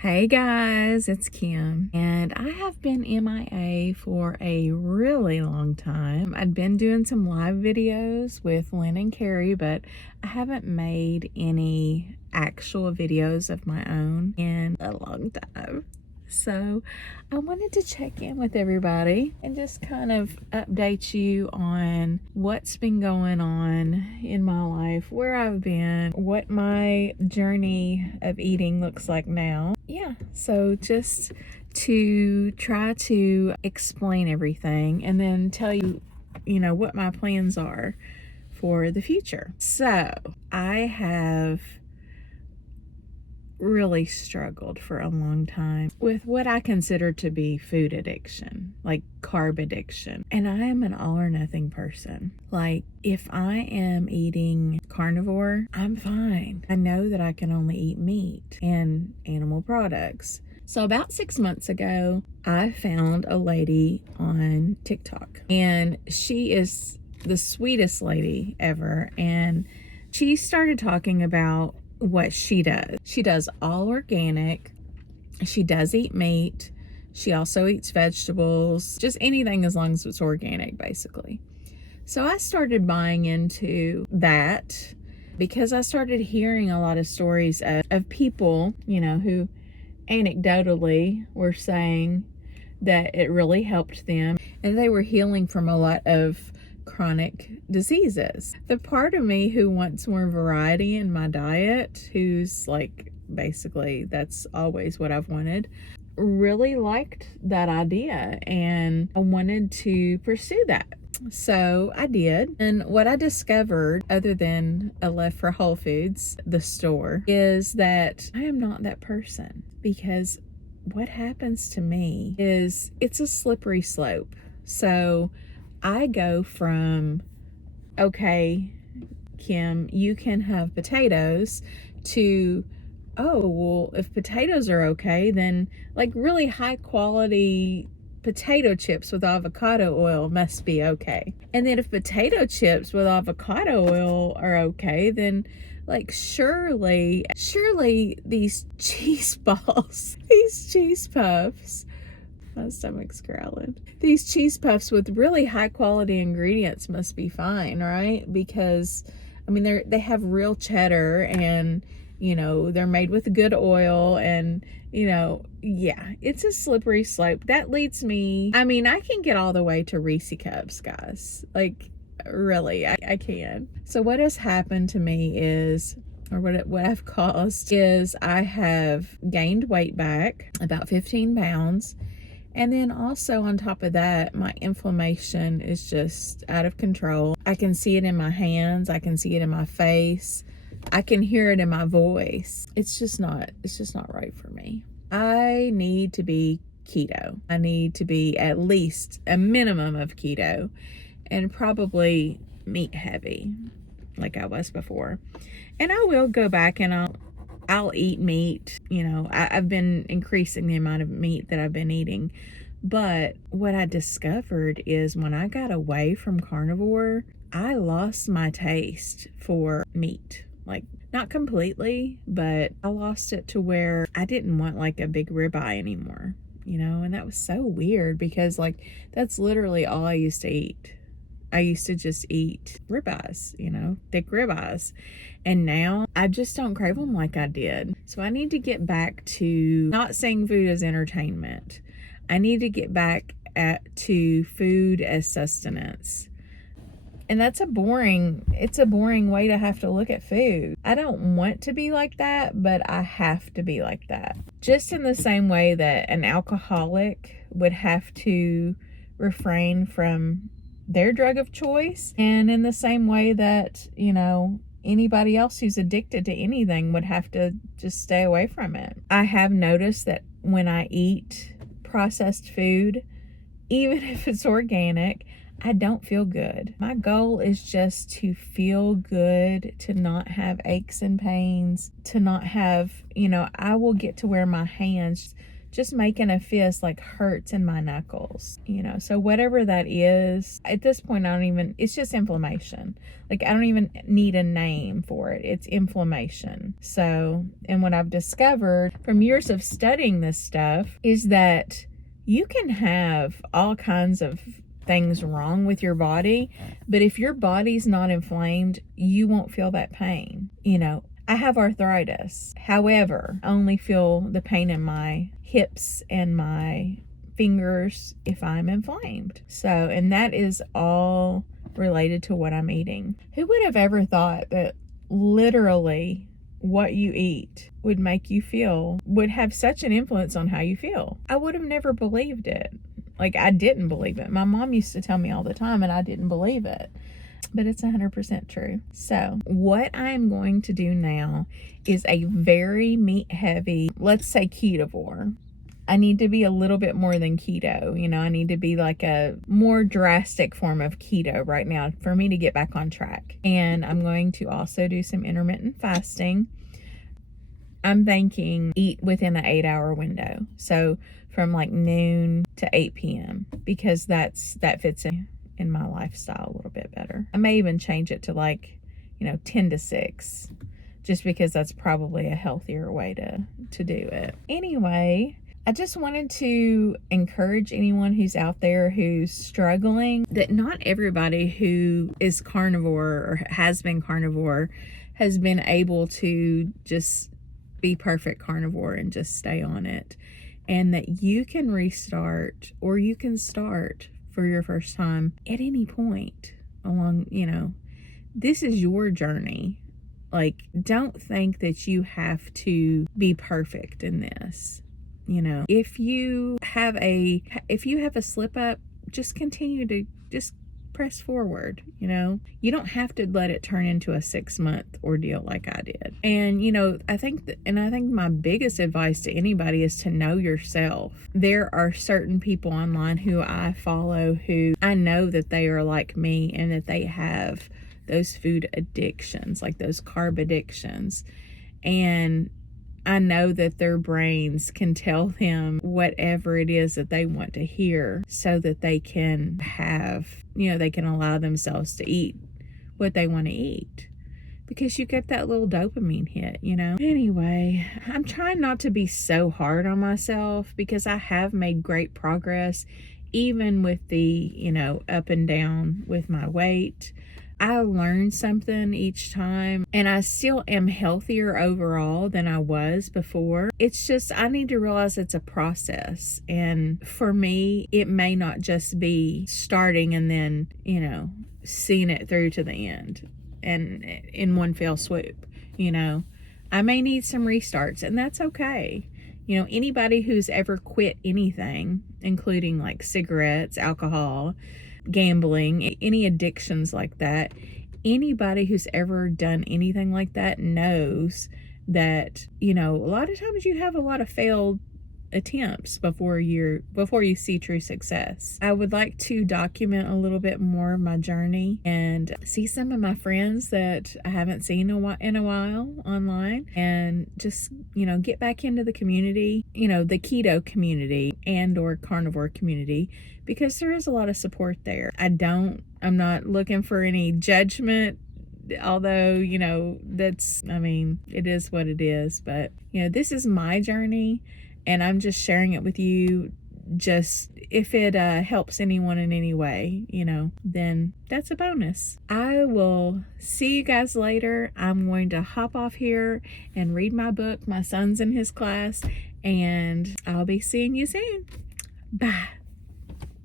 Hey guys, it's Kim, and I have been MIA for a really long time. I'd been doing some live videos with Lynn and Carrie, but I haven't made any actual videos of my own in a long time. So I wanted to check in with everybody and just kind of update you on what's been going on in my life, where I've been, what my journey of eating looks like now. Yeah, so just to try to explain everything and then tell you, what my plans are for the future. So I have really struggled for a long time with what I consider to be food addiction, like carb addiction. And I am an all or nothing person. Like, if I am eating carnivore, I'm fine. I know that I can only eat meat and animal products. So about 6 months ago, I found a lady on TikTok, and she is the sweetest lady ever. And she started talking about what she does. She does all organic. She does eat meat. She also eats vegetables, just anything as long as it's organic, basically. So I started buying into that because I started hearing a lot of stories of people, who anecdotally were saying that it really helped them and they were healing from a lot of chronic diseases. The part of me who wants more variety in my diet, who's like, basically that's always what I've wanted, really liked that idea and I wanted to pursue that. So I did. And what I discovered, other than a love for Whole Foods, the store, is that I am not that person, because what happens to me is it's a slippery slope. So I go from, okay, Kim, you can have potatoes, to, oh, well, if potatoes are okay, then like really high quality potato chips with avocado oil must be okay. And then if potato chips with avocado oil are okay, then like surely these cheese balls, these cheese puffs, my stomach's growling. These cheese puffs with really high quality ingredients must be fine, right? Because I mean, they have real cheddar, and they're made with good oil, and yeah, it's a slippery slope. That leads me, I mean, I can get all the way to Reese cups, guys. Like, really, I can. So what has happened to me is, or what I've caused is, I have gained weight back about 15 pounds. And then also on top of that, my inflammation is just out of control. I can see it in my hands. I can see it in my face. I can hear it in my voice. It's just not right for me. I need to be keto. I need to be at least a minimum of keto, and probably meat heavy like I was before. And I will go back and I'll eat meat. I've been increasing the amount of meat that I've been eating. But what I discovered is, when I got away from carnivore, I lost my taste for meat. Like, not completely, but I lost it to where I didn't want like a big ribeye anymore, and that was so weird, because like that's literally all I used to eat. I used to just eat ribeyes, thick ribeyes. And now I just don't crave them like I did. So I need to get back to not seeing food as entertainment. I need to get back to food as sustenance. And it's a boring way to have to look at food. I don't want to be like that, but I have to be like that. Just in the same way that an alcoholic would have to refrain from their drug of choice, and in the same way that, anybody else who's addicted to anything would have to just stay away from it. I have noticed that when I eat processed food, even if it's organic, I don't feel good. My goal is just to feel good, to not have aches and pains, to not have, I will get to where my hands just making a fist like hurts in my knuckles, you know. So whatever that is, at this point, it's just inflammation. Like, I don't even need a name for it. It's inflammation. So, and what I've discovered from years of studying this stuff is that you can have all kinds of things wrong with your body, but if your body's not inflamed, you won't feel that pain. You know, I have arthritis. However, I only feel the pain in my hips and my fingers if I'm inflamed. So, and that is all related to what I'm eating. Who would have ever thought that literally what you eat would have such an influence on how you feel? I would have never believed it. Like, I didn't believe it. My mom used to tell me all the time, and I didn't believe it. But it's 100% true. So what I'm going to do now is a very meat heavy, let's say ketovore. I need to be a little bit more than keto. You know, I need to be like a more drastic form of keto right now for me to get back on track. And I'm going to also do some intermittent fasting. I'm thinking eat within an 8-hour window. So from like noon to 8 p.m. because that fits in my lifestyle a little bit better. I may even change it to like, 10 to 6, just because that's probably a healthier way to do it. Anyway, I just wanted to encourage anyone who's out there who's struggling that not everybody who is carnivore or has been carnivore has been able to just be perfect carnivore and just stay on it. And that you can restart, or you can start for your first time at any point along, this is your journey. Like, don't think that you have to be perfect in this. If you have a slip up, just continue to just press forward. You don't have to let it turn into a 6-month ordeal like I did. And I think my biggest advice to anybody is to know yourself. There are certain people online who I follow who I know that they are like me, and that they have those food addictions, like those carb addictions, and I know that their brains can tell them whatever it is that they want to hear, so that they can they can allow themselves to eat what they want to eat, because you get that little dopamine hit, Anyway, I'm trying not to be so hard on myself, because I have made great progress, even with the, up and down with my weight. I learned something each time, and I still am healthier overall than I was before. It's just, I need to realize it's a process. And for me, it may not just be starting and then, seeing it through to the end and in one fell swoop. I may need some restarts, and that's okay. Anybody who's ever quit anything, including like cigarettes, alcohol, gambling, any addictions like that, anybody who's ever done anything like that knows that, a lot of times you have a lot of failed attempts before you see true success. I would like to document a little bit more of my journey and see some of my friends that I haven't seen in a while online, and just, get back into the community, the keto community and or carnivore community, because there is a lot of support there. I'm not looking for any judgment, although, it is what it is. But, this is my journey, and I'm just sharing it with you. Just if it helps anyone in any way, then that's a bonus. I will see you guys later. I'm going to hop off here and read my book. My son's in his class, and I'll be seeing you soon. Bye.